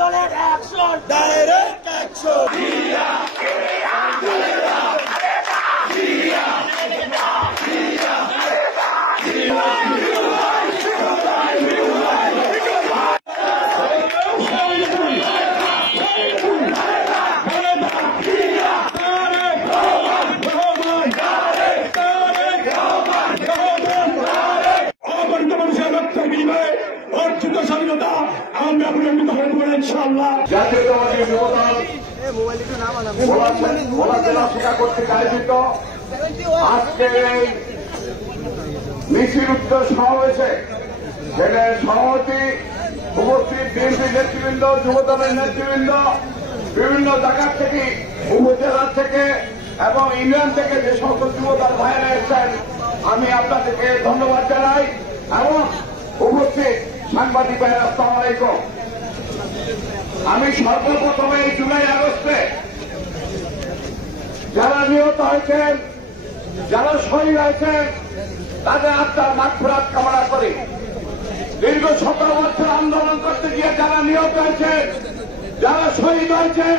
দলের action, direct action. অর্জিত স্বাধীনতা আমরা বিলম্বিত হয়ে পড়ে ইনশাআল্লাহ। জাতীয়তাবাদী যুবদল ভোলা জেলা শাখা কর্তৃক আয়োজিত আজকের এই মিছিল উত্তর সমাবেশে সেখানে সভাপতি উপস্থিত বিএনপি নেতৃবৃন্দ, যুবদলের নেতৃবৃন্দ, বিভিন্ন জায়গা থেকে, উপজেলা থেকে এবং ইউনিয়ন থেকে যে সমস্ত যুবদল ভাইয়েরা এসেছেন, আমি আপনাদেরকে ধন্যবাদ জানাই। এবং উপস্থিত সাংবাদিক ভাইয়েরা, আসসালামু আলাইকুম। আমি সর্বপ্রথমে এই জুলাই আগস্টে যারা নিহত হয়েছেন, যারা শহীদ হয়েছেন, তাদের আত্মার মাগফিরাত কামনা করি। দীর্ঘ 17 বছর আন্দোলন করতে গিয়ে যারা নিহত হয়েছেন, যারা শহীদ হয়েছেন,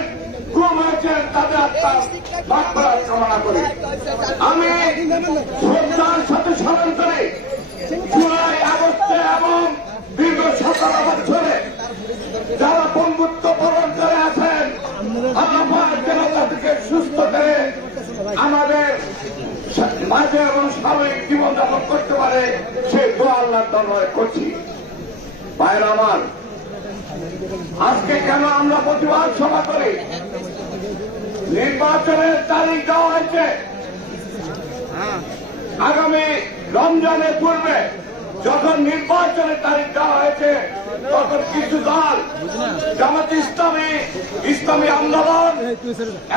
গুম হয়েছেন, তাদের আত্মার মাগফিরাত কামনা করি। আমি শ্রদ্ধার সাথে স্মরণ করি জুলাই আগস্টে এবং দীর্ঘ 17 বছরে যারা বন্ধুত্ব বরণ করে আছেন, আল্লাহ যেন তাদেরকে সুস্থ করে আমাদের মাঝে এবং স্বাভাবিক জীবনযাপন করতে পারে, সেই দোয়া আল্লাহর দরবারে করছি। ভাইরা আমার, আজকে কেন আমরা প্রতিবাদ সভা করি? নির্বাচনের তারিখ দেওয়া হয়েছে আগামী রমজানের পূর্বে। যখন নির্বাচনের তারিখ দেওয়া হয়েছে তখন কিছু দল, জামাত ইসলামী, ইসলামী আন্দোলন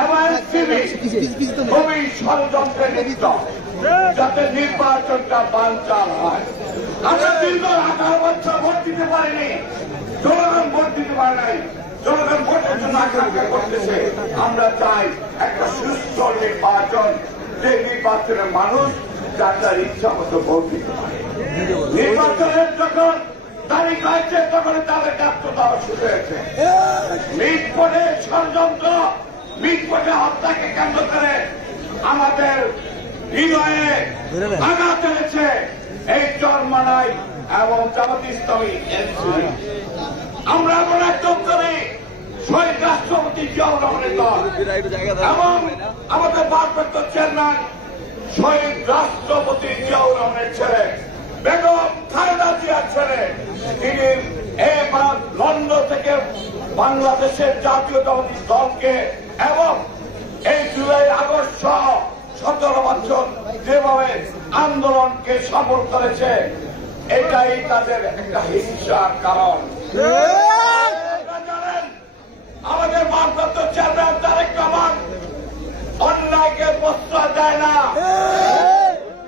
এবং খুবই ষড়যন্ত্রে লিপ্ত যাতে নির্বাচনটা বানচাল হয়। আমরা দীর্ঘ 18 বছর ভোট দিতে পারিনি, জনগণ ভোট দিতে পারে নাই, জনগণ ভোটের জন্য আকাঙ্ক্ষা করতেছে। আমরা চাই একটা সুস্থ নির্বাচন, যে নির্বাচনের মানুষ যার ইচ্ছা মতো ভোট দিতে পারে। নির্বাচনের যখন তারিখ হয়েছে তখন তাদের কাজ দেওয়া শুরু হয়েছে। মিটপটে ষড়যন্ত্র, মিটপটে হত্যাকে কেন্দ্র করে আমাদের হৃদয়ে আঘাত এনেছে এই চরমানাই এবং জামাত ইসলামী। আমরা এখন একদম করি শহীদ রাষ্ট্রপতি জিয়াউর রহমানের দল এবং আমাদের ভারপ্রাপ্ত চেয়ারম্যান শহীদ রাষ্ট্রপতি জিয়াউর রহমানের ছেলে বেগম খালেদা জিয়ার ছেলে, তিনি এবার লন্ডন থেকে বাংলাদেশের জাতীয়তাবাদী দলকে এবং এই জুলাই আগস্ট সহ 17 বছর যেভাবে আন্দোলনকে সফল করেছে, এটাই তাদের একটা হিংসার কারণ। জানেন, আমাদের ভারপ্রাপ্ত চেয়ারম্যান তারেক রহমান অন্যায়কে প্রশ্রয় দেয় না।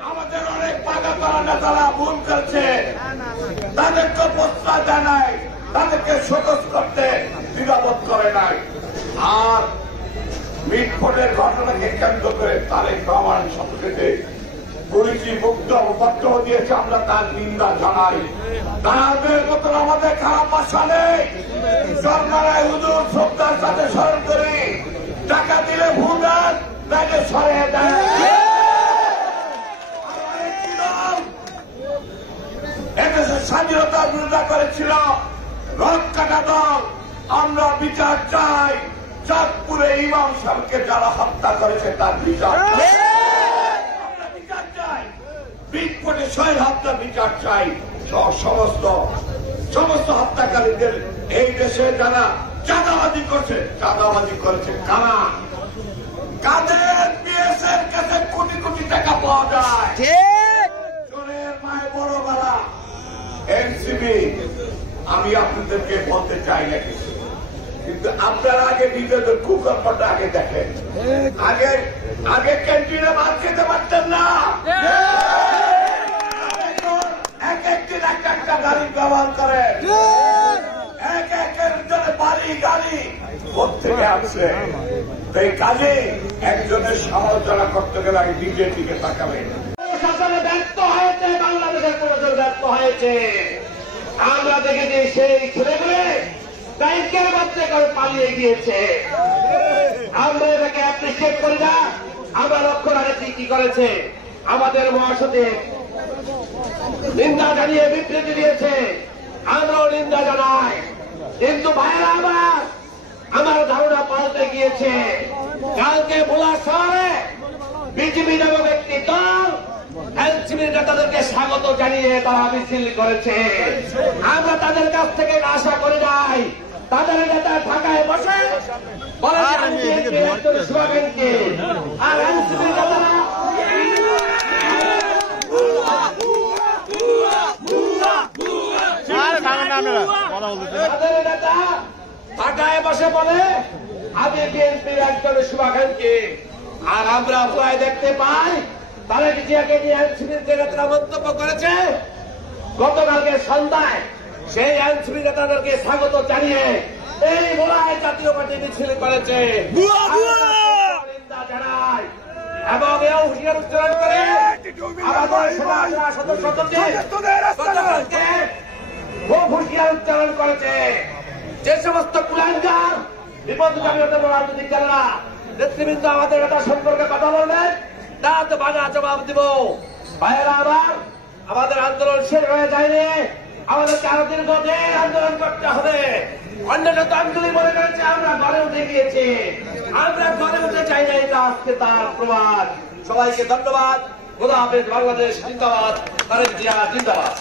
আমাদের অনেক পাগাতারা নেতারা ভুল করছে, তাদেরকে প্রশ্রয় দেয় নাই, তাদেরকে শোকজ করতে দ্বিধাবোধ করে নাই। আর মিটফোর্ডের ঘটনাকে কেন্দ্র করে তারেক রহমান সম্পর্কে পুলিশি মুক্ত বক্তব্য দিয়েছে, আমরা তার নিন্দা জানাই। তাদের মতন আমাদের খারাপ ভাষা নেই। সরকারের হুজুর শ্রদ্ধার সাথে স্মরণ করি, টাকা দিলে ভুলবেন, তাকে সরিয়ে দেয়। এদেশের স্বাধীনতার বিরোধিতা করেছিল রথ কাটা দল। আমরা বিচার চাই, চাঁদপুরে ইমাম সাহেবকে যারা হত্যা করেছে তার বিচার আমরা বিচার চাই। বিটপটে শহীদ হত্যার বিচার চাই। সমস্ত হত্যাকারীদের এই দেশে যারা চাঁদাবাজি করেছে কারা, কাদের পিএসের কাছে কোটি কোটি টাকা পাওয়া যায়, চোরের মায় বড় গলা এনসিবি। আমি আপনাদেরকে বলতে চাই না কিছু, কিন্তু আপনারা আগে নিজেদের কুকর্মটা আগে দেখেন। আগে ক্যান্টিনে ভাত খেতে পারতেন না, এক একদিন একটা গাড়ি ব্যবহার করে, এক একের জন্য বাড়ি গাড়ি কোথেকে আসছে। এই কাজে একজনের সমালোচনা করতে গেলে আগে নিজের দিকে তাকাবেন। শাসনে ব্যর্থ হয়েছে, বাংলাদেশের প্রশাসন ব্যর্থ হয়েছে। আমরা দেখেছি সেই ছেলেগুলো ব্যাংকের মধ্যে করে পালিয়ে গিয়েছে। আমরা এটাকে অ্যাপ্রিসিয়েট করি না। আমরা লক্ষ্য রাখছি কি করেছে আমাদের মহাসচিব নিন্দা জানিয়ে বিবৃতি দিয়েছে, আমরাও নিন্দা জানাই। কিন্তু ভাইয়েরা আমার ধারণা পাল্টে গিয়েছে। কালকে ভোলা শহরে বিজেপি নামক একটি দল এনসিপির নেতাদেরকে স্বাগত জানিয়ে তারা মিছিল করেছে। আমরা তাদের কাছ থেকে আশা করি নাই। তাদের নেতা ঢাকায় বসে বলে যে আমি বিএনপির একজন শুভাকাঙ্ক্ষী, আর এনসিপির নেতারা তাদের নেতা ঢাকায় বসে বলে আমি বিএনপির একজন শুভাকাঙ্ক্ষী। আর আমরা প্রায় দেখতে পাই তারেক জিয়াকে নিয়ে এনসিপির যে নেতারা মন্তব্য করেছে, গতকালকে সন্ধ্যায় সেই এনসিপি নেতাদেরকে স্বাগত জানিয়ে এই ভোলায় জাতীয় পার্টি মিছিল করেছে। নিন্দা জানাই এবং এও হুঁশিয়ার উচ্চারণ করে আমাদের সদস্যদেরকে খুব হুঁশিয়ার উচ্চারণ করেছে। যে সমস্ত কুলাঙ্গার বিপদগামী হতে রাজনৈতিক দলেরা নেতৃবৃন্দ আমাদের নেতা সম্পর্কে কথা বলবেন, তার তো বাধা জবাব দিব। ভাইয়েরা আমাদের আন্দোলন শেষ হয়ে যায়নি, আমাদেরকে আরো দীর্ঘদিন আন্দোলন করতে হবে। অন্যান্য দলগুলি মনে করেছে আমরা ঘরে উঠে গিয়েছি, আমরা ঘরে উঠে চাই না, এটা আজকে তার প্রমাণ। সবাইকে ধন্যবাদ। খোদা হাফেজ। বাংলাদেশ জিন্দাবাদ। তারেক জিয়া জিন্দাবাদ।